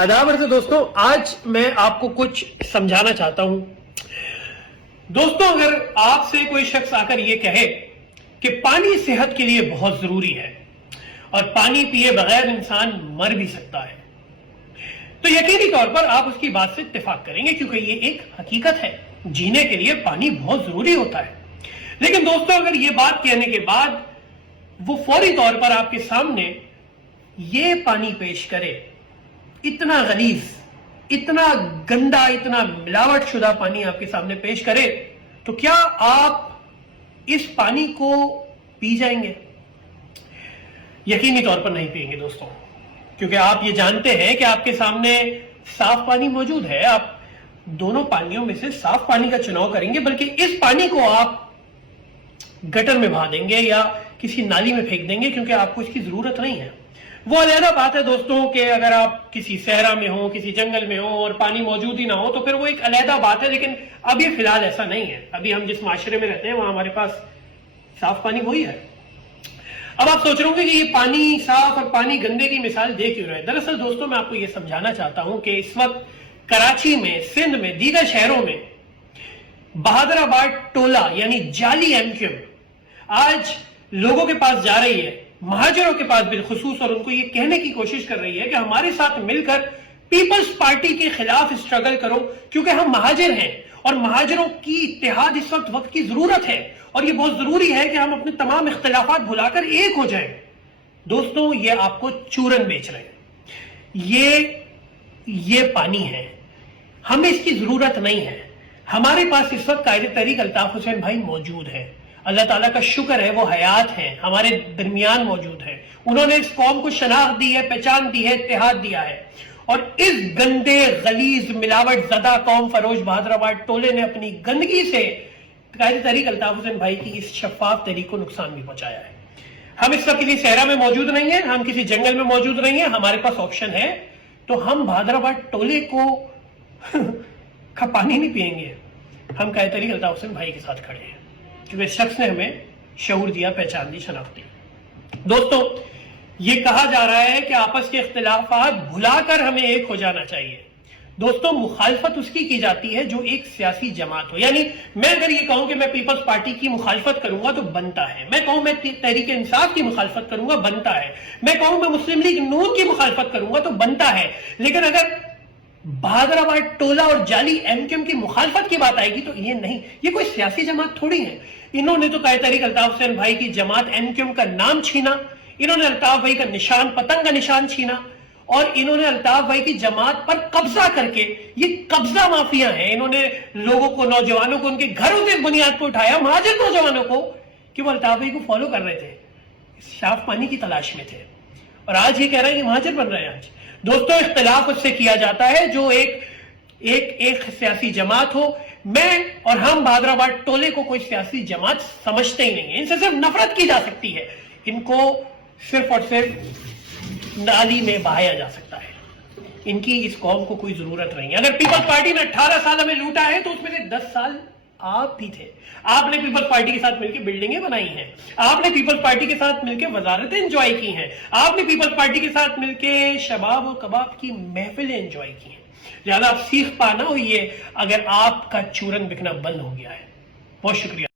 आदाब से दोस्तों, आज मैं आपको कुछ समझाना चाहता हूं। दोस्तों, अगर आपसे कोई शख्स आकर ये कहे कि पानी सेहत के लिए बहुत जरूरी है और पानी पिए बगैर इंसान मर भी सकता है, तो यकीनी तौर पर आप उसकी बात से इत्तेफाक करेंगे, क्योंकि ये एक हकीकत है। जीने के लिए पानी बहुत जरूरी होता है। लेकिन दोस्तों, अगर ये बात कहने के बाद वो फौरी तौर पर आपके सामने ये पानी पेश करे, इतना गलीज, इतना गंदा, इतना मिलावट शुदा पानी आपके सामने पेश करे, तो क्या आप इस पानी को पी जाएंगे? यकीनी तौर पर नहीं पिएंगे दोस्तों, क्योंकि आप ये जानते हैं कि आपके सामने साफ पानी मौजूद है। आप दोनों पानियों में से साफ पानी का चुनाव करेंगे, बल्कि इस पानी को आप गटर में बहा देंगे या किसी नाली में फेंक देंगे, क्योंकि आपको इसकी जरूरत नहीं है। वो अलग बात है दोस्तों कि अगर आप किसी सहरा में हो, किसी जंगल में हो और पानी मौजूद ही ना हो, तो फिर वो एक अलग बात है। लेकिन अभी फिलहाल ऐसा नहीं है। अभी हम जिस माशरे में रहते हैं वहां हमारे पास साफ पानी वही है। अब आप सोच रहे होंगे कि ये पानी साफ और पानी गंदे की मिसाल दे क्यों रहे? दरअसल दोस्तों, मैं आपको ये समझाना चाहता हूं कि इस वक्त कराची में, सिंध में, दीगर शहरों में बहादुराबाद टोला यानी जाली एमक्यूएम आज लोगों के पास जा रही है, महाजरों के पास बिलखुसूस, और उनको ये कहने की कोशिश कर रही है कि हमारे साथ मिलकर पीपल्स पार्टी के खिलाफ स्ट्रगल करो, क्योंकि हम महाजर हैं और महाजरों की इत्तेहाद इस वक्त की जरूरत है और ये बहुत जरूरी है कि हम अपने तमाम इख्तिलाफात भुलाकर एक हो जाएं। दोस्तों, ये आपको चूरन बेच रहे हैं। ये पानी है, हमें इसकी जरूरत नहीं है। हमारे पास इस वक्त कायदे तहरीक अल्ताफ हुसैन भाई मौजूद है। अल्लाह ताला का शुक्र है, वो हयात हैं, हमारे दरमियान मौजूद है। उन्होंने इस कौम को शनाख्त दी है, पहचान दी है, इत्तेहाद दिया है। और इस गंदे, गलीज, मिलावट ज़दा कौम फरोश बहादुराबाद टोले ने अपनी गंदगी से कायदे तहरीक अल्ताफ हुसैन भाई की इस शफाफ तहरीक को नुकसान भी पहुंचाया है। हम इस वक्त किसी सहरा में मौजूद नहीं है, हम किसी जंगल में मौजूद नहीं है। हमारे पास ऑप्शन है, तो हम बहादुराबाद टोले को का पानी नहीं पिएंगे। हम कायदे तहरीक अल्ताफ हुसैन भाई के साथ खड़े हैं, क्योंकि इस शख्स ने हमें शऊर दिया, पहचान दी, शनाख्त दी। दोस्तों, ये कहा जा रहा है कि आपस के इख्तिलाफात भुलाकर हमें एक हो जाना चाहिए। दोस्तों, मुखालफत उसकी की जाती है जो एक सियासी जमात हो। यानी मैं अगर ये कहूं कि मैं पीपल्स पार्टी की मुखालफत करूंगा तो बनता है। मैं कहूं मैं तहरीक इंसाफ की मुखालफत करूंगा, बनता है। मैं कहूं मैं मुस्लिम लीग नून की मुखालफत करूंगा तो बनता है। लेकिन अगर बहादुराबाद टोला और जाली एमक्यूएम की मुखालफत की बात आएगी तो ये नहीं, ये कोई सियासी जमात थोड़ी है। इन्होंने तो कायदे तहरीक अल्ताफ हुसैन भाई की जमात एमक्यूएम का नाम छीना, इन्होंने अल्ताफ भाई का निशान, पतंग का निशान छीना, और इन्होंने अल्ताफ भाई की जमात पर कब्जा करके, ये कब्जा माफिया है। इन्होंने लोगों को, नौजवानों को उनके घरों से बुनियाद पर उठाया, महाजर नौजवानों को, कि वो अल्ताफ भाई को फॉलो कर रहे थे, साफ पानी की तलाश में थे, और आज ये कह रहे हैं कि महाजर बन रहे हैं। आज दोस्तों, इख्तिलाफ उससे किया जाता है जो एक सियासी जमात हो। मैं और हम बहादुराबाद टोले को कोई सियासी जमात समझते ही नहीं है। इनसे सिर्फ नफरत की जा सकती है, इनको सिर्फ और सिर्फ नाली में बहाया जा सकता है। इनकी इस कौम को कोई जरूरत नहीं है। अगर पीपल्स पार्टी ने 18 साल हमें लूटा है तो उसमें से 10 साल आप भी थे। आपने पीपल्स पार्टी के साथ मिलकर बिल्डिंगें बनाई हैं, आपने पीपल्स पार्टी के साथ मिलकर वजारतें एंजॉय की हैं, आपने पीपल्स पार्टी के साथ मिलकर शबाब और कबाब की महफिलें एंजॉय की हैं। ज्यादा आप सीख पाना हो ये, अगर आपका चूरन बिकना बंद हो गया है। बहुत शुक्रिया।